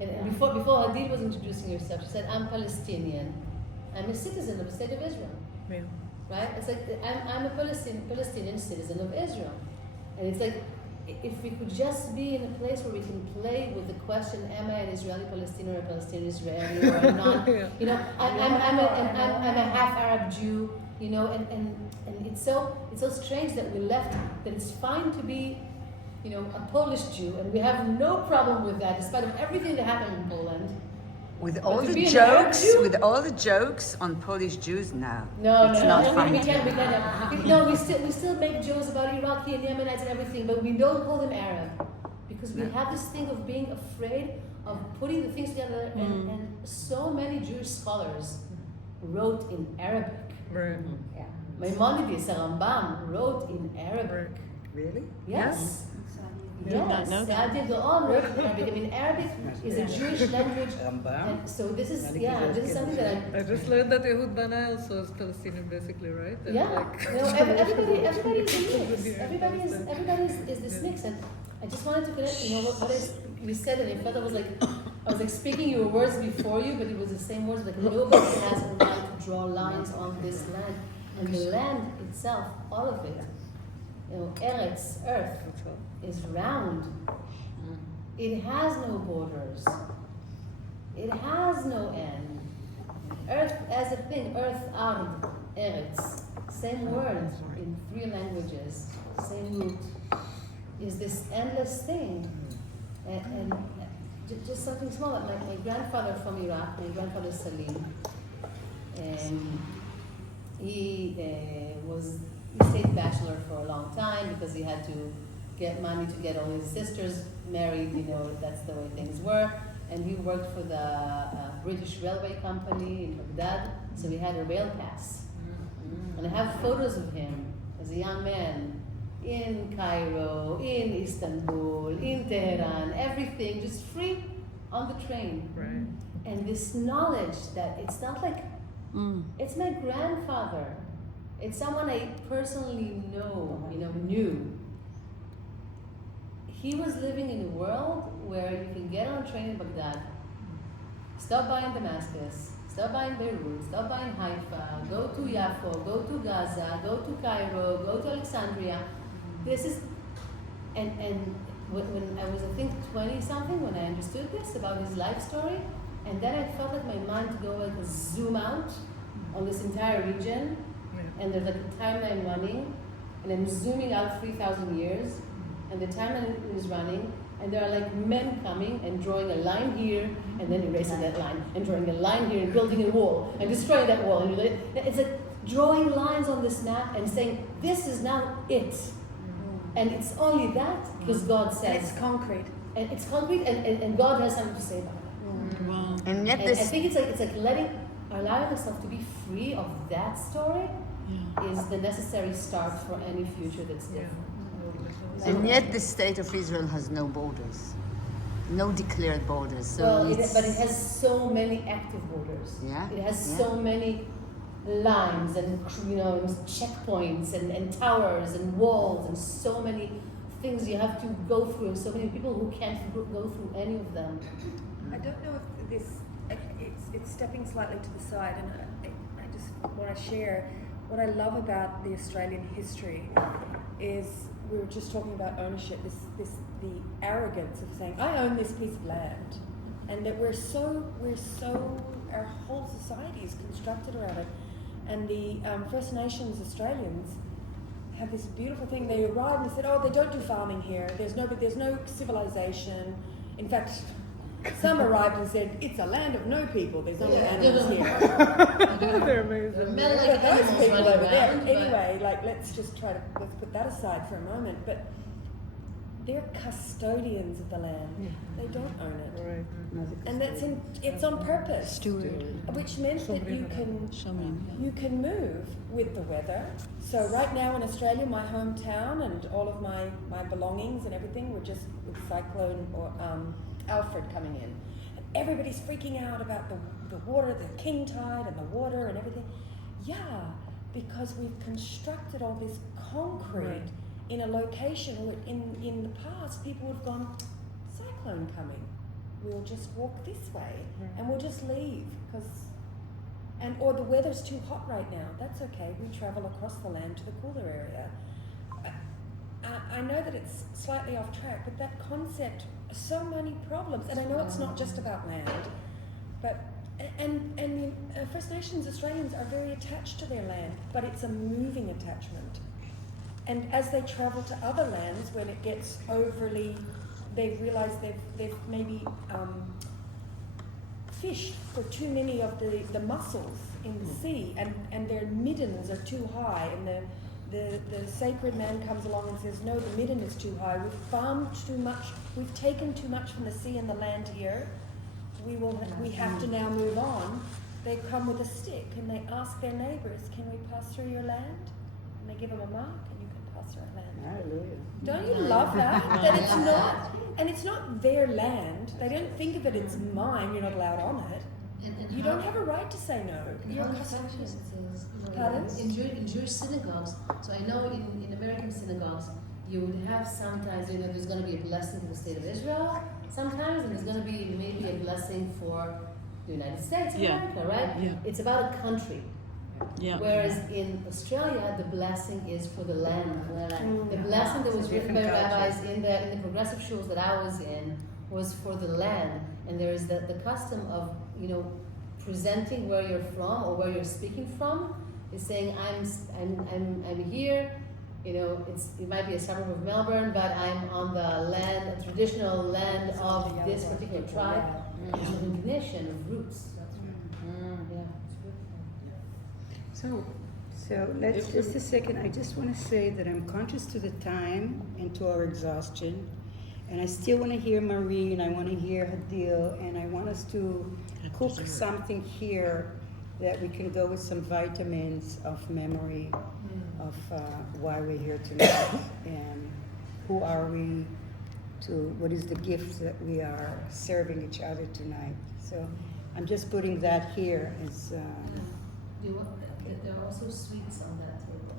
And before Hadid was introducing herself, she said, "I'm Palestinian. I'm a citizen of the state of Israel." Yeah. Right? It's like I'm a Palestinian citizen of Israel, and it's like if we could just be in a place where we can play with the question: Am I an Israeli Palestinian or a Palestinian Israeli or a non? You know, I'm a half Arab Jew. You know, and it's so strange that we left that it's fine to be, you know, a Polish Jew, and we have no problem with that, despite of everything that happened in Poland. With all the jokes on Polish Jews now. No, it's not fun. We still make jokes about Iraqi and Yemenites and everything, but we don't call them Arab because we have this thing of being afraid of putting the things together. And so many Jewish scholars wrote in Arabic. Right. Yeah, Maimonides, Rambam wrote in Arabic. Really? Yes. Yes, Sa'adi Gaon wrote in Arabic. I mean, Arabic is a Jewish language, and so this is something that I just learned that Ehud Banai also is Palestinian, basically, right? And everybody is a mix. Everybody is this mix, and I just wanted to connect. You know what we said, and in fact, I was like speaking your words before you, but it was the same words. Like nobody has a right to draw lines on this land, and the land itself, all of it. You know, Eretz, earth, is round. It has no borders. It has no end. Earth as a thing, earth, ard, Eretz, same word in 3 languages, same root, is this endless thing. And just something small, like my grandfather from Iraq, my grandfather Salim, and he stayed bachelor for a long time because he had to get money to get all his sisters married, you know, that's the way things were. And he worked for the British Railway Company in Baghdad, so he had a rail pass. And I have photos of him as a young man in Cairo, in Istanbul, in Tehran, everything, just free on the train. Right. And this knowledge that it's not like, it's my grandfather. It's someone I personally knew. He was living in a world where you can get on a train in Baghdad, stop by in Damascus, stop by in Beirut, stop by in Haifa, go to Yafo, go to Gaza, go to Cairo, go to Alexandria. This is, and when I was, I think, 20-something, when I understood this about his life story, and then I felt like my mind go like a zoom out on this entire region, and there's like a timeline running, and I'm zooming out 3,000 years, and the timeline is running, and there are like men coming and drawing a line here, and then erasing that line, and drawing a line here, and building a wall, and destroying that wall. And it's like drawing lines on this map and saying, this is now it. And it's only that because God says. And it's concrete. And it's concrete, and God has something to say about it. Wow. And yet I think it's like allowing ourselves to be free of that story is the necessary start for any future that's different. And yet the state of Israel has no borders, no declared borders. So but it has so many active borders. Yeah. It has so many lines and and checkpoints and towers and walls and so many things you have to go through, and so many people who can't go through any of them. I don't know if it's stepping slightly to the side, and I just want to share what I love about the Australian history is we were just talking about ownership, the arrogance of saying I own this piece of land, and that we're so our whole society is constructed around it. And the First Nations Australians have this beautiful thing. They arrived and said, "Oh, they don't do farming here. There's no civilization. In fact, some arrived and said, it's a land of no people. There's only animals here." They're amazing. Those people over there. Anyway, let's put that aside for a moment. But they're custodians of the land. They don't own it. Right. And it's on purpose. Steward. Which meant that you can move with the weather. So right now in Australia, my hometown and all of my belongings and everything were just with Cyclone or Alfred coming in. And everybody's freaking out about the water, the king tide and the water and everything. Yeah, because we've constructed all this concrete in a location where in the past people would have gone, cyclone coming. we'll just walk this way and we'll just leave or the weather's too hot right now. That's okay. We travel across the land to the cooler area. I know that it's slightly off track, but that concept, so many problems, and I know it's not just about land, but First Nations Australians are very attached to their land, but it's a moving attachment. And as they travel to other lands, when it gets overly, they've realised they've maybe fished for too many of the mussels in the sea, and their middens are too high, and the sacred man comes along and says, no, the midden is too high, we've farmed too much, we've taken too much from the sea and the land here, we have to now move on. They come with a stick and they ask their neighbours, can we pass through your land? And they give them a mark and you can pass through our land. Hallelujah. Don't you love that? That it's not, and it's not their land. They don't think of it, it's mine, you're not allowed on it. And You don't have a right to say no. And You're how custodian. infectious it is. Pardon? In Jewish synagogues, so I know in American synagogues, you would have sometimes, there's going to be a blessing for the state of Israel, sometimes, and there's going to be maybe a blessing for the United States of America, right? Yeah. It's about a country. Yeah. Whereas in Australia, the blessing is for the land. The blessing that was written by rabbis in the progressive shuls that I was in was for the land. And there is the custom of, presenting where you're from or where you're speaking from, is saying I'm here. It might be a suburb of Melbourne, but I'm on the traditional land of this particular tribe. It's a recognition of roots. Yeah, it's beautiful. So let's just a second. I just want to say that I'm conscious to the time and to our exhaustion, and I still want to hear Marie, and I want to hear Hadil, and I want us to cook something here that we can go with some vitamins of memory of why we're here tonight and who are we what is the gift that we are serving each other tonight. So I'm just putting that here as There are also sweets on that table.